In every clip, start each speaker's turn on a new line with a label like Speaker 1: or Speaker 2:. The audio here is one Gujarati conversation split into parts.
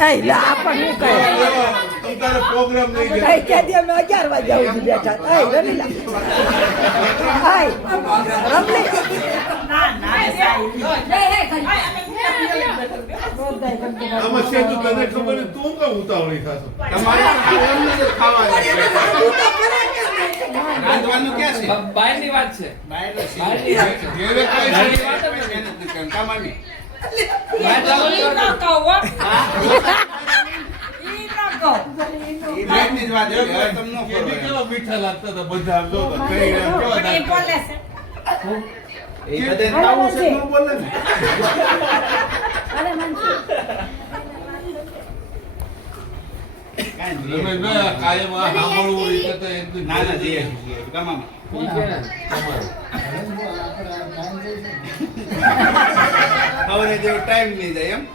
Speaker 1: એ લા આપણને શું કહે
Speaker 2: પ્રોગ્રામ નહીં.
Speaker 1: કે દી અમે અગિયાર વાગ્યા આવું બેઠા એ રમીલા
Speaker 2: તો તને ખબર તું કેમ ઉતાવળી થાશો?
Speaker 3: તમારે ખાવાનું રાંધવાનું ક્યાં છે?
Speaker 4: બહારની વાત છે.
Speaker 3: બહાર છે.
Speaker 4: બહારની વાત છે? વાત જ નથી.
Speaker 3: તમારી. એ બહારની જ વાત છે. હવે જેવો ટાઈમ નહીં જાય એમ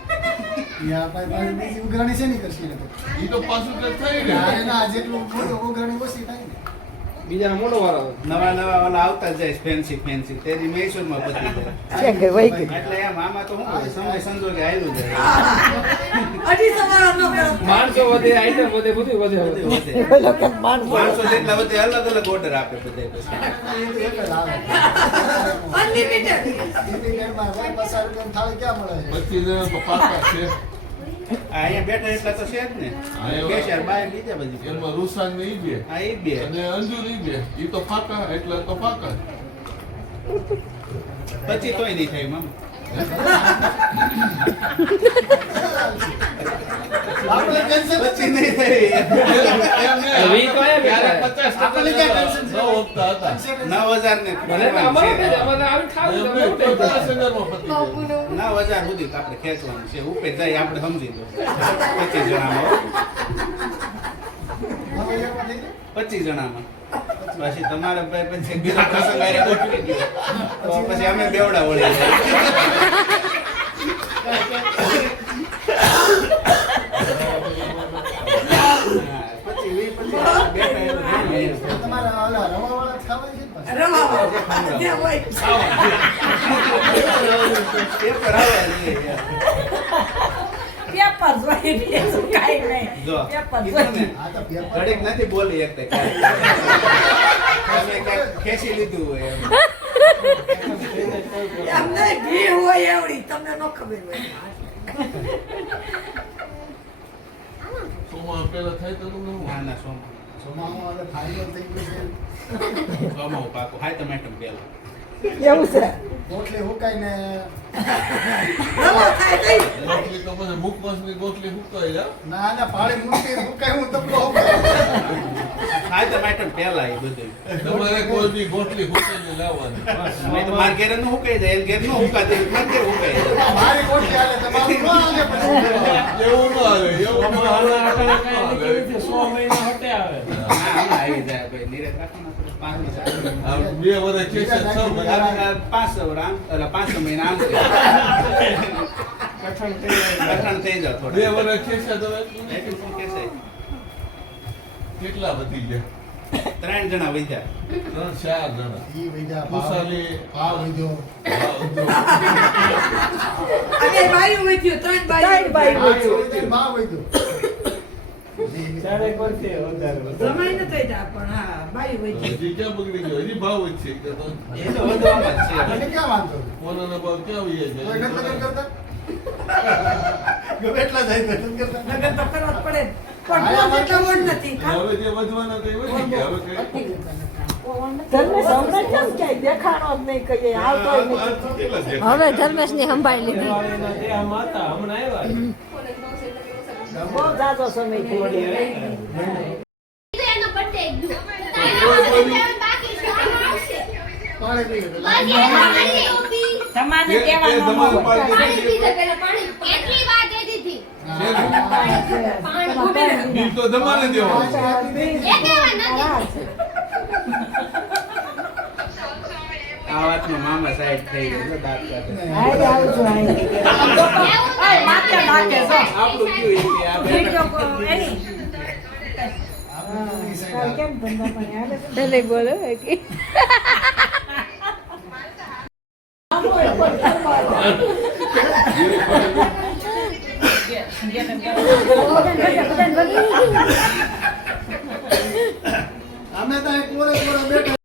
Speaker 5: ઉઘરાણી છે નહીં કરશે ને તો.
Speaker 2: ઈ તો પાછું થઈ ગયું.
Speaker 5: જેટલું મોટું ઉઘરાણી ઓછી થાય ને.
Speaker 4: બીજાનો મોટો વારો
Speaker 3: નવા નવા ઓલા આવતા જાય ફેન્સી ફેન્સી તેની મૈસૂરમાં પતી જાય.
Speaker 1: છે કે ગઈ?
Speaker 3: એટલે એમ આમાં તો હું સમય સંજોગે આયલું જાય
Speaker 4: માણસો વધે આઈટમ વધે બધું વધે વધે.
Speaker 1: માણસો
Speaker 3: જેટલા વધે અલગ અલગ ઓર્ડર આપે બધે
Speaker 5: પચાસ થાળી ક્યાં મળે છે?
Speaker 3: અહીંયા બેઠા એટલા તો છે જ ને.
Speaker 2: એ
Speaker 3: બે ચાર બાય બીજા બધી
Speaker 2: એમાં રૂસાન ને ઈ બે.
Speaker 3: હા એ બે.
Speaker 2: અને અંજુ ઈ બે. ઈ તો ફાકા એટલે તો પાકા
Speaker 3: પછી તોય નહીં થાય મામા.
Speaker 5: આપણે cancel
Speaker 3: પછી નહીં થાય.
Speaker 2: નવ
Speaker 3: હજાર ને. નવ હજાર સુધી આપણે ખેંચવાનું છે. જાય આપણે સમજી દો પચીસ જણામાં? પચીસ જણામાં. પછી તમારે ભાઈ પછી બીજો પ્રસંગ પછી અમે બેવડા વળી જાય હા, પછી વીસ પચીસ જણા બેઠા એટલે ઘણું એ.
Speaker 5: તમારે ઓલા રવાવાળા જ ખાવા છે ને પાછા?
Speaker 3: પેપર આવે છે યાર. જો કીધું ને,
Speaker 5: આ તો પેપર
Speaker 3: ઘડીક નથી બોલી એકતે ક્યારેક. તમે ક્યાંક ખેંચી લીધું હોય એમ
Speaker 2: સોમાં પેલા થાય તો તમને
Speaker 3: ના ના સોમા પાકું. હાય ટમેટમ પેલા
Speaker 1: એવું છે?
Speaker 5: ગોટલી
Speaker 2: તો ગોટલી હુકાઈ જા.
Speaker 5: ના ના હું
Speaker 3: હાય ટમેટમ પેલા એ બધું.
Speaker 2: તમારે કોઈ બી ગોટલી હુકાઈને લાવવાની.
Speaker 3: નહીં તો મારા ઘેરનું હુકાઈ જાય ઘેરનું હુકાતી હોય, ઘેર હુકાઈ જાય
Speaker 5: મારી
Speaker 3: પાંચ મહિના આમ
Speaker 4: થઈ
Speaker 3: જાવ થોડા?
Speaker 2: કેટલા વધી ગયા
Speaker 3: ત્રણ જણા વધ્યા.
Speaker 2: ત્રણ ચાર જણા.
Speaker 5: ઈ વૈજા ભાવ વધ્યો.
Speaker 1: ત્રણ બાઈ
Speaker 5: વધ્યો,
Speaker 4: વધારે.
Speaker 2: ક્યાં બગડી ગયો? જ છે
Speaker 3: એ તો વધવામાં જ છે.
Speaker 5: મને ક્યાં વાંધો?
Speaker 2: કોનાના ભાવ ક્યાં
Speaker 5: કરતા ગમે એટલા જાય કરતા
Speaker 2: હવે જે તે વધી
Speaker 1: નહીં
Speaker 6: હવે ધર્મેશની સંભાળી લીધી.
Speaker 1: બહુ જાજો સમય. તમારે
Speaker 2: એ- એ તમારું પાણી
Speaker 7: પાણી પીધે પેલા પાણી. કેટલી વાર દે દીધી? પાણી
Speaker 2: બિલ તો જમાને
Speaker 7: નથી?
Speaker 3: આ વાતમાં મામા સાઈડ થઈ ગયો દાંત કાઢે. આપણું કયું એ આ બે
Speaker 5: આપણું ઈ side આવે.
Speaker 1: કેમ ધંધા પાણી હાલે છે?
Speaker 6: ભલે બોલો બાકી.
Speaker 1: આમ હોય, કોઈ ઘરમાં
Speaker 5: અમે તો કોરે કોરે બેઠા